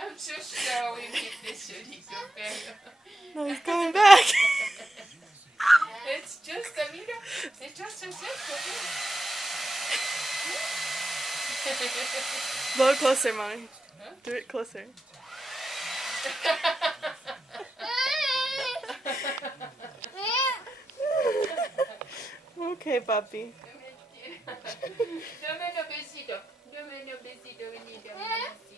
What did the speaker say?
I'm so sure we make this unique affair. No, he's coming back. It's just a little, it's just a simple Blow it closer, Mommy. Huh? Do it closer. Okay, puppy. Dame un besito, dame un besito, vení, dame un besito.